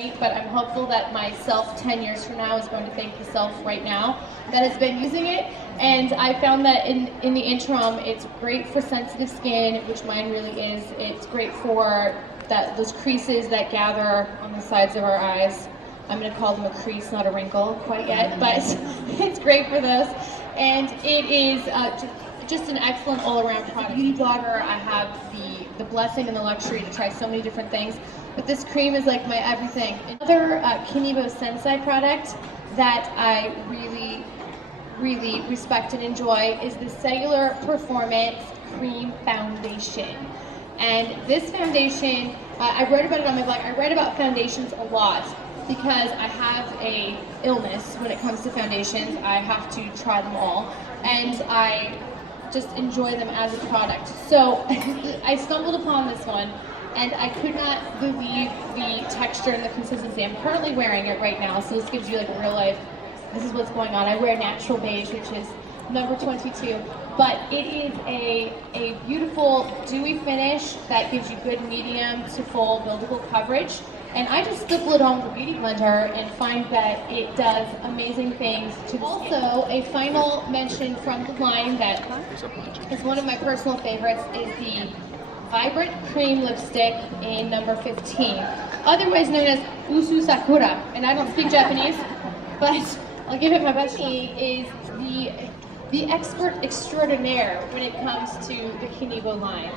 point, but I'm hopeful that myself 10 years from now is going to thank the self right now that has been using it. And I found that in the interim, it's great for sensitive skin, which mine really is. It's great for those creases that gather on the sides of our eyes. I'm going to call them a crease, not a wrinkle quite yet, but it's great for those. And it is just an excellent all-around product. Beauty blogger, I have the blessing and the luxury to try so many different things, but this cream is like my everything. Another Kanebo Sensai product that I really respect and enjoy is the Cellular Performance Cream Foundation. And this foundation, I wrote about it on my blog. I write about foundations a lot because I have a illness when it comes to foundations. I have to try them all, and I just enjoy them as a product. So I stumbled upon this one, and I could not believe the texture and the consistency. I'm currently wearing it right now, so this gives you like a real life, this is what's going on. I wear natural beige, which is number 22, but it is a beautiful dewy finish that gives you good medium to full buildable coverage. And I just stipple it on with a beauty blender and find that it does amazing things to the skin. Also, a final mention from the line that is one of my personal favorites is the Vibrant Cream Lipstick in number 15, otherwise known as Usu Sakura. And I don't speak Japanese, but I'll give it my best. She is the expert extraordinaire when it comes to the Kanebo line.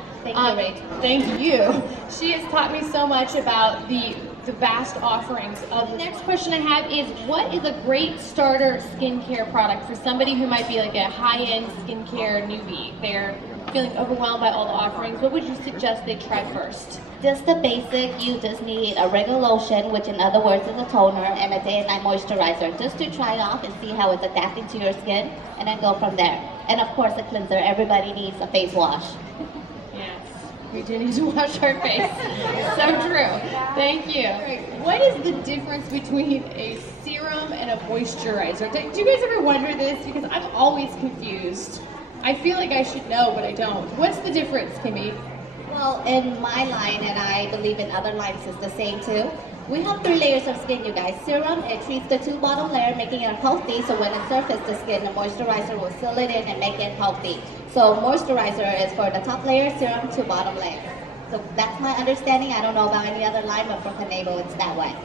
Thank you. She has taught me so much about the vast offerings of. The next question I have is, what is a great starter skincare product for somebody who might be like a high-end skincare newbie? They're feeling overwhelmed by all the offerings. What would you suggest they try first? Just the basic, you just need a regular lotion, which in other words is a toner, and a day and night moisturizer, just to try it off and see how it's adapting to your skin, and then go from there. And of course a cleanser, everybody needs a face wash. Yes, we do need to wash our face. So true. Thank you. What is the difference between a serum and a moisturizer? Do you guys ever wonder this? Because I'm always confused. I feel like I should know, but I don't. What's the difference, Kimmy? Well, in my line, and I believe in other lines it's the same too, we have 3 layers of skin, you guys. Serum, it treats the 2 bottom layer, making it healthy, so when it surfaces the skin, the moisturizer will seal it in and make it healthy. So moisturizer is for the top layer, serum to bottom layer. So that's my understanding. I don't know about any other line, but for Kanebo, it's that way.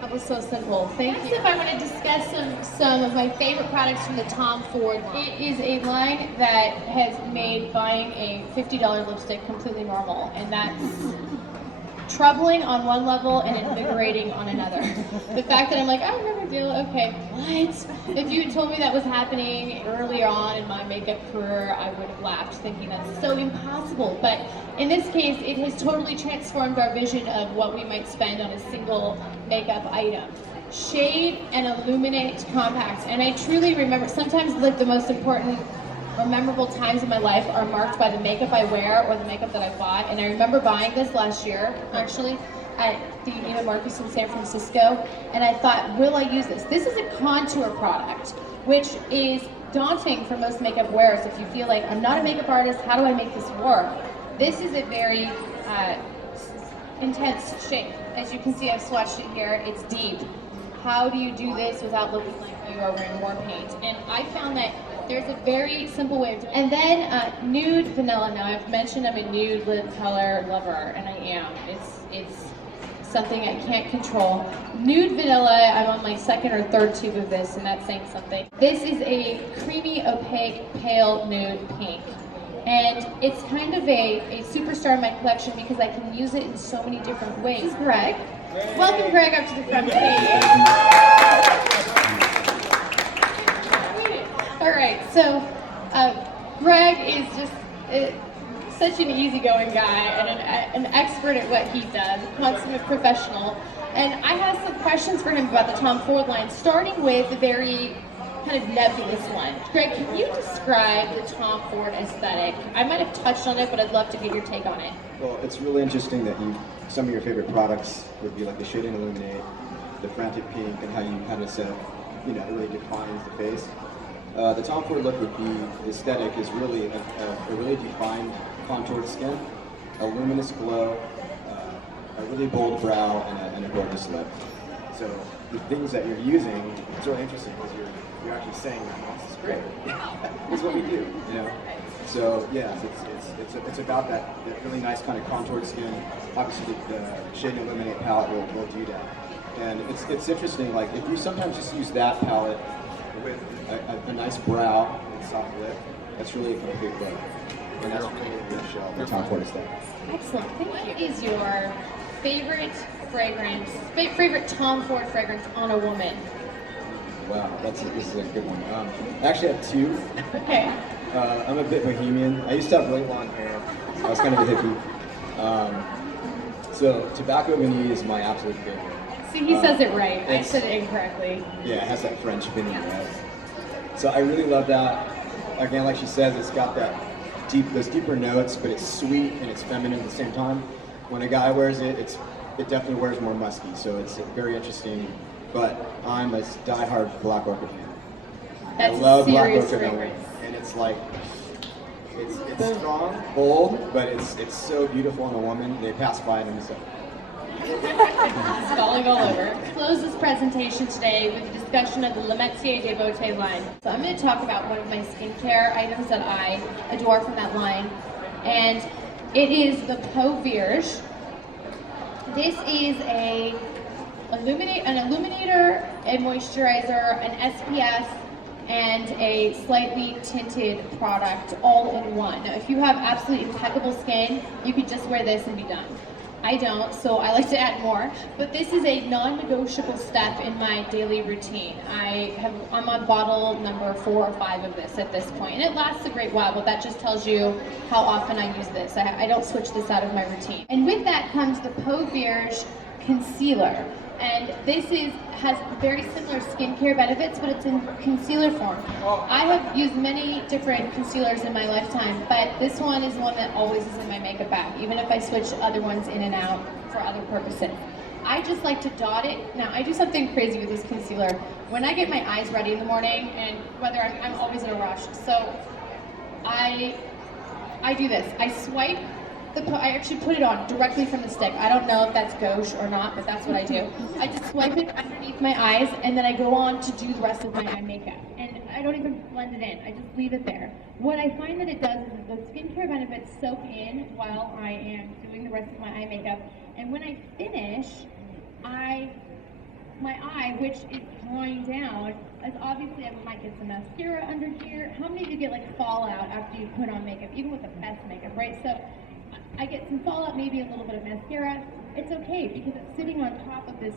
That was so simple. Thank you. If I want to discuss some of my favorite products from the Tom Ford, it is a line that has made buying a $50 lipstick completely normal, and that's troubling on one level and invigorating on another. The fact that I'm like, oh, no big deal, okay, what? If you had told me that was happening early on in my makeup career, I would have laughed, thinking that's so impossible. But in this case, it has totally transformed our vision of what we might spend on a single makeup item. Shade and illuminate compact, and I truly remember, sometimes like the most important or memorable times in my life are marked by the makeup I wear or the makeup that I bought. And I remember buying this last year, actually, at the Neiman Marcus in San Francisco, and I thought, will I use this? This is a contour product, which is daunting for most makeup wearers. If you feel like, I'm not a makeup artist, how do I make this work? This is a very intense shade. As you can see, I've swatched it here, it's deep. How do you do this without looking like you are wearing war paint? And I found that there's a very simple way of doing it. And then nude vanilla. Now I've mentioned I'm a nude lip color lover, and I am. It's something I can't control. Nude vanilla, I'm on my 2nd or 3rd tube of this, and that's saying something. This is a creamy, opaque, pale nude pink. And it's kind of a superstar in my collection because I can use it in so many different ways. This is Greg. Welcome Greg up to the front, please. All right, so Greg is just such an easygoing guy and an expert at what he does, a consummate professional. And I have some questions for him about the Tom Ford line, starting with the very kind of nebulous one. Greg, can you describe the Tom Ford aesthetic? I might have touched on it, but I'd love to get your take on it. Well, it's really interesting that some of your favorite products would be like the Shade and Illuminate, the Frantic Pink, and how you kind of said, it really defines the face. The Tom Ford look would be, the aesthetic is really a really defined contoured skin, a luminous glow, a really bold brow, and a gorgeous lip. So the things that you're using, it's really interesting because you're actually saying, this is great. This is what we do, you know. So yeah, it's about that really nice kind of contoured skin. Obviously, the Shade and Illuminate palette will do that. And it's interesting, like if you sometimes just use that palette with a nice brow and soft lip, that's really a complete look. And that's really going to show the Tom Ford aesthetic. Excellent. What is your favorite fragrance, favorite Tom Ford fragrance on a woman? Wow, this is a good one. I actually have two. Okay. I'm a bit bohemian. I used to have really long hair. I was kind of a hippie. So Tobacco Vanille is my absolute favorite. See, he says it right. I said it incorrectly. Yeah, it has that French vanille, right? So I really love that. Again, like she says, it's got that those deeper notes, but it's sweet and it's feminine at the same time. When a guy wears it, it definitely wears more musky, so it's very interesting. But I'm a diehard Black Orchid fan. That's I love Black serious Orchid, fragrance. and it's like it's strong, bold, but it's so beautiful on a woman. They pass by it and it's like. Falling all over. Close this presentation today with a discussion of the Metier de Beaute line. So I'm going to talk about one of my skincare items that I adore from that line, and it is the Peau Vierge. This is an illuminator, a moisturizer, an SPF, and a slightly tinted product all in one. Now, if you have absolutely impeccable skin, you could just wear this and be done. I don't, so I like to add more, but this is a non-negotiable step in my daily routine. I'm on bottle number 4 or 5 of this at this point, and it lasts a great while, but that just tells you how often I use this. I don't switch this out of my routine. And with that comes the Peau Vierge Concealer, and this has very similar skincare benefits, but it's in concealer form. I have used many different concealers in my lifetime, but this one is one that always is in my makeup bag, even if I switch other ones in and out for other purposes. I just like to dot it. Now, I do something crazy with this concealer. When I get my eyes ready in the morning, and whether I'm always in a rush, so I do this. I swipe. I actually put it on directly from the stick. I don't know if that's gauche or not, but that's what I do. I just swipe it underneath my eyes, and then I go on to do the rest of my eye makeup. And I don't even blend it in. I just leave it there. What I find that it does is the skincare benefits soak in while I am doing the rest of my eye makeup. And when I finish, my eye, which is drawing down, as obviously I might get some mascara under here. How many of you get like fallout after you put on makeup, even with the best makeup, right? So I get some fallout, maybe a little bit of mascara. It's okay because it's sitting on top of this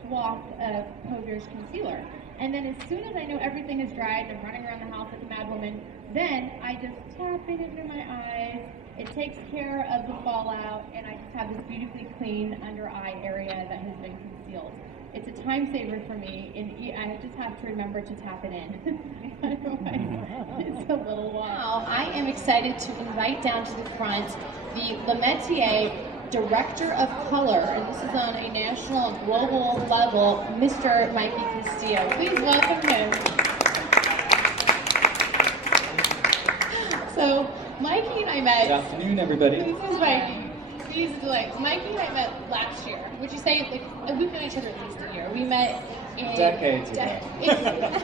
swath of Peau Vierge concealer. And then as soon as I know everything is dried and I'm running around the house like a mad woman, then I just tap it into my eyes. It takes care of the fallout, and I just have this beautifully clean under eye area that has been concealed. It's a time saver for me, and I just have to remember to tap it in. It's a little while. Now, I am excited to invite down to the front the Metier Director of Color, and this is on a national and global level, Mr. Mikey Castillo. Please welcome him. So, Mikey and I met. Good afternoon, everybody. This is Mikey. He's a delight. Mikey and I met last year. Would you say, like, we've known each other at least a year. We met in Decades ago.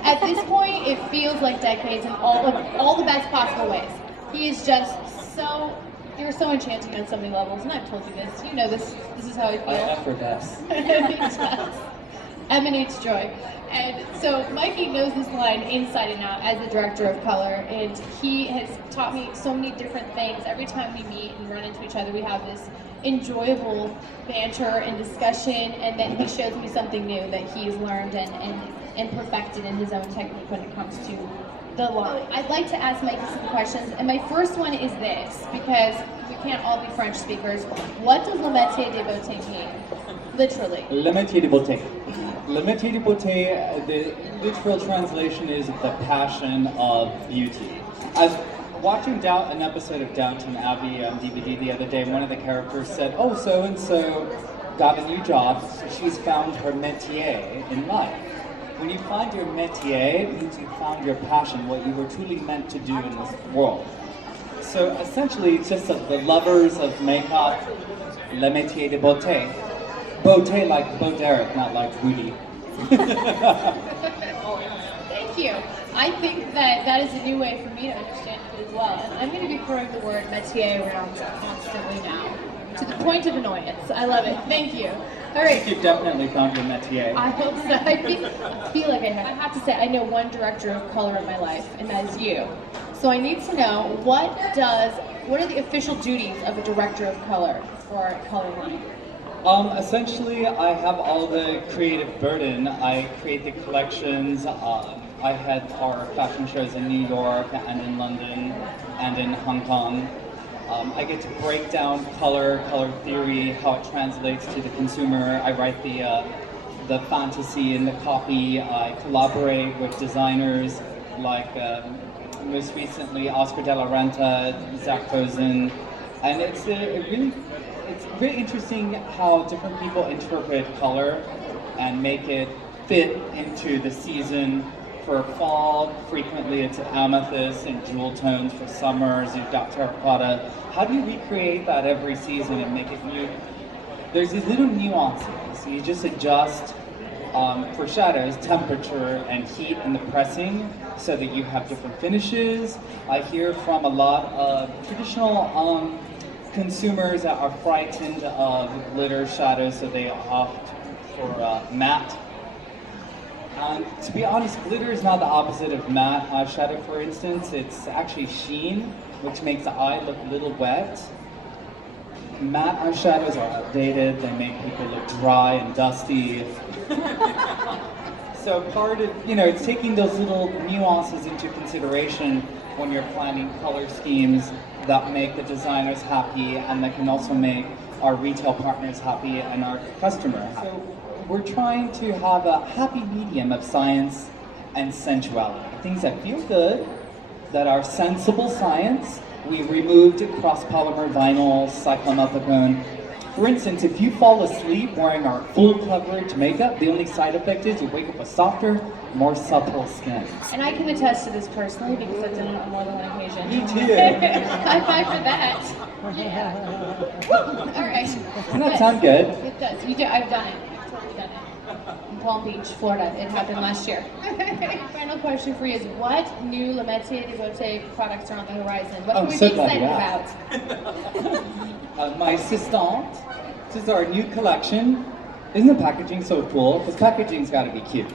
At this point, it feels like decades in all the best possible ways. He is just so, you're so enchanting on so many levels, and I've told you this. You know this is how I feel. I effortless. He just emanates joy. And so Mikey knows this line inside and out as the director of color, and he has taught me so many different things. Every time we meet and run into each other, we have this enjoyable banter and discussion, and then he shows me something new that he's learned and perfected in his own technique when it comes to the line. I'd like to ask Mikey some questions, and my first one is this, because we can't all be French speakers. What does Le Metier de Beaute mean? Literally. Le Metier de Beaute. Le Metier de Beaute, the literal translation is the passion of beauty. I was watching an episode of Downton Abbey on DVD the other day. One of the characters said, "Oh, so-and-so got a new job. She's found her métier in life." When you find your métier, it means you found your passion, what you were truly meant to do in this world. So essentially, it's just the lovers of makeup, Le Metier de Beaute. Beaute like Bo Derek, not like Rudy. Thank you. I think that that is a new way for me to understand it as well. And I'm going to be throwing the word Metier around constantly now, to the point of annoyance. I love it. Thank you. All right. You've definitely found your Metier. I hope so. I feel like I have. I have to say, I know one director of color in my life, and that is you. So I need to know, what are the official duties of a director of color for Color Line? Essentially, I have all the creative burden. I create the collections. I head our fashion shows in New York and in London and in Hong Kong. I get to break down color theory, how it translates to the consumer. I write the fantasy and the copy. I collaborate with designers like most recently Oscar de la Renta, Zach Posen, and it's really interesting how different people interpret color and make it fit into the season. For fall, frequently it's amethyst and jewel tones. For summers, you've got terracotta. How do you recreate that every season and make it new? There's these little nuances. You just adjust for shadows, temperature and heat in the pressing so that you have different finishes. I hear from a lot of traditional consumers that are frightened of glitter shadows, so they opt for matte. To be honest, glitter is not the opposite of matte eyeshadow, for instance. It's actually sheen, which makes the eye look a little wet. Matte eyeshadows are outdated, they make people look dry and dusty. So part of, it's taking those little nuances into consideration when you're planning color schemes that make the designers happy and that can also make our retail partners happy and our customer happy. So we're trying to have a happy medium of science and sensuality. Things that feel good, that are sensible science. We removed cross-polymer vinyl, cyclomethicone. For instance, if you fall asleep wearing our full coverage makeup, the only side effect is you wake up with softer, more supple skin. And I can attest to this personally because I've done it on more than one occasion. Me too. High five for that. All right. Doesn't that sound good? It does. You do. I've done it. I've totally done it. In Palm Beach, Florida. It happened last year. Final question for you is, what new Le Metier de Beaute products are on the horizon? What can we be excited about? My assistant. This is our new collection. Isn't the packaging so cool? Because packaging's got to be cute.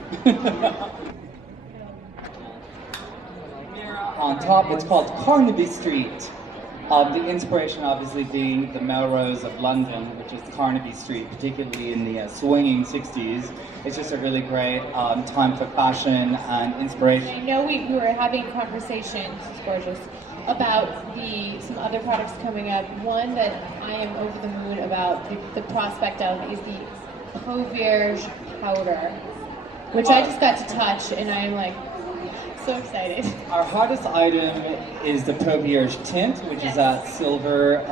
On top, it's called Carnaby Street. The inspiration obviously being the Melrose of London, which is Carnaby Street, particularly in the swinging 60s. It's just a really great time for fashion and inspiration. I know we were having a conversation, this is gorgeous, about some other products coming up. One that I am over the moon about the prospect of is the Peau Vierge powder, which I just got to touch, and I am like so excited. Our hottest item is the Peau Vierge tint, which is that silver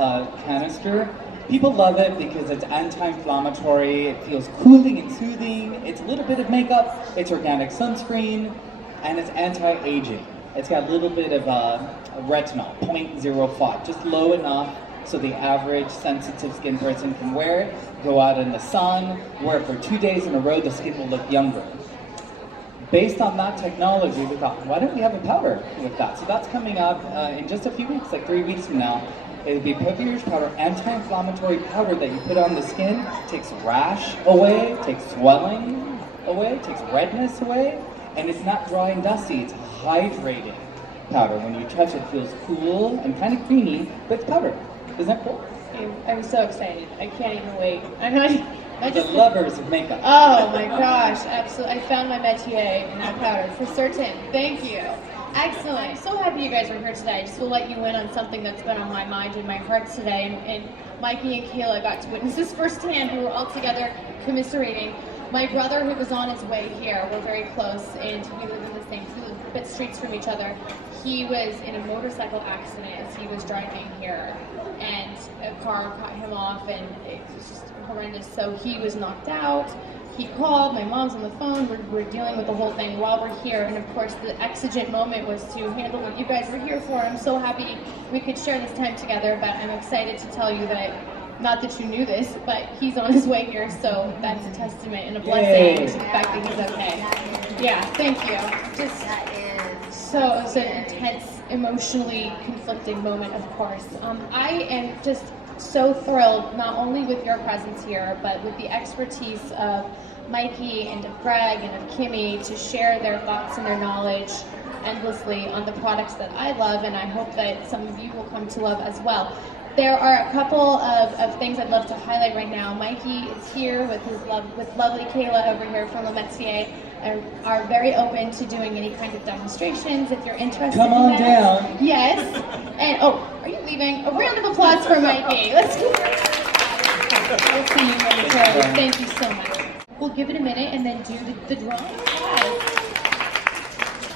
canister. People love it because it's anti-inflammatory, it feels cooling and soothing, it's a little bit of makeup, it's organic sunscreen, and it's anti-aging. It's got a little bit of retinol, 0.05, just low enough so the average sensitive skin person can wear it, go out in the sun, wear it for 2 days in a row, the skin will look younger. Based on that technology, we thought, why don't we have a powder with that? So that's coming up in just a few weeks, like 3 weeks from now. It'll be Peau Vierge powder, anti-inflammatory powder that you put on the skin, takes rash away, takes swelling away, takes redness away, and it's not dry and dusty, it's hydrating powder. When you touch it, it feels cool and kind of creamy, but it's powder. Isn't that cool? I'm so excited. I can't even wait. The lovers of makeup. Oh my gosh, absolutely. I found my métier in that powder, for certain. Thank you. Excellent. I'm so happy you guys are here today. I just will let you in on something that's been on my mind and my heart today. And Mikey and Kayla got to witness this firsthand. We were all together commiserating. My brother, who was on his way here, we're very close, and we live in the same bit streets from each other. He was in a motorcycle accident as he was driving here, and a car cut him off, and it was just horrendous. So he was knocked out. He called, my mom's on the phone, we're dealing with the whole thing while we're here, and of course the exigent moment was to handle what you guys were here for. I'm so happy we could share this time together, but I'm excited to tell you that not that you knew this, but he's on his way here, so that's a testament and a blessing to the fact that he's okay. Yeah, thank you. Just so it was an intense, emotionally conflicting moment, of course. I am just so thrilled, not only with your presence here, but with the expertise of Mikey and of Greg and of Kimmy to share their thoughts and their knowledge endlessly on the products that I love, and I hope that some of you will come to love as well. There are a couple of things I'd love to highlight right now. Mikey is here with lovely Kayla over here from Metier, and are very open to doing any kind of demonstrations if you're interested. Come on in that. down. Yes. And oh, are you leaving? A round of applause for Mikey. Let's go. We'll see you momentarily. Thank you so much. We'll give it a minute and then do the drawing. Yes.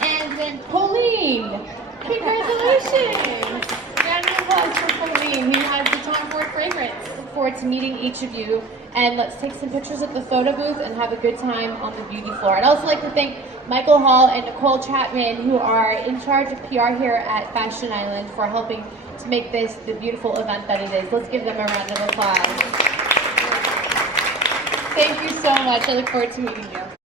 And then Pauline. Congratulations. Round of applause for Pauline. He has the Tom Ford fragrance. Look forward to meeting each of you. And let's take some pictures at the photo booth and have a good time on the beauty floor. I'd also like to thank Michael Hall and Nicole Chapman, who are in charge of PR here at Fashion Island, for helping to make this the beautiful event that it is. Let's give them a round of applause. Thank you so much. I look forward to meeting you.